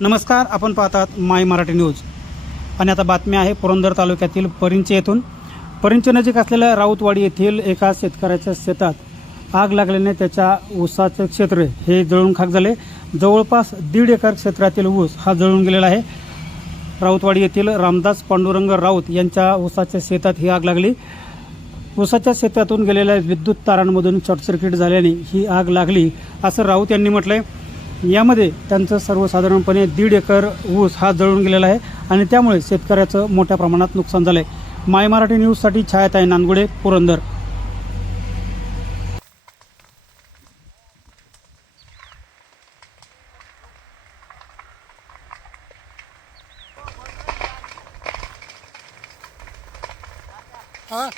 नमस्कार, आपण पाहतात माय मराठी न्यूज आणि आता बातमी आहे पुरंदर तालुक्यातील परिंचे येथून। परिंचे नजीक असलेल्या राऊतवाडी येथील एका शेतकऱ्याच्या शेतात आग लागल्याने त्याच्या ऊसाचे क्षेत्र हे जळून खाक झाले। जवळपास 1.5 एकर क्षेत्रातील ऊस हा जळून गेलेला आहे। राऊतवाडी येथील रामदास पांडुरंग राऊत यांच्या ऊसाच्या शेतात ही आग लागली। ऊसाच्या शेतातून गेलेल्या विद्युत तारांमधून शॉर्ट सर्किट झाल्याने ही आग लागली असं राऊत यांनी म्हटलंय। यामध्ये त्यांचं सर्वसाधारणपणे 1.5 एकर ऊस हा जळून गेलेला आहे आणि त्यामुळे शेतकऱ्याचं मोठ्या प्रमाणात नुकसान झालंय। माय मराठी न्यूजसाठी छायाताई नांदगुडे, पुरंदर। हाँ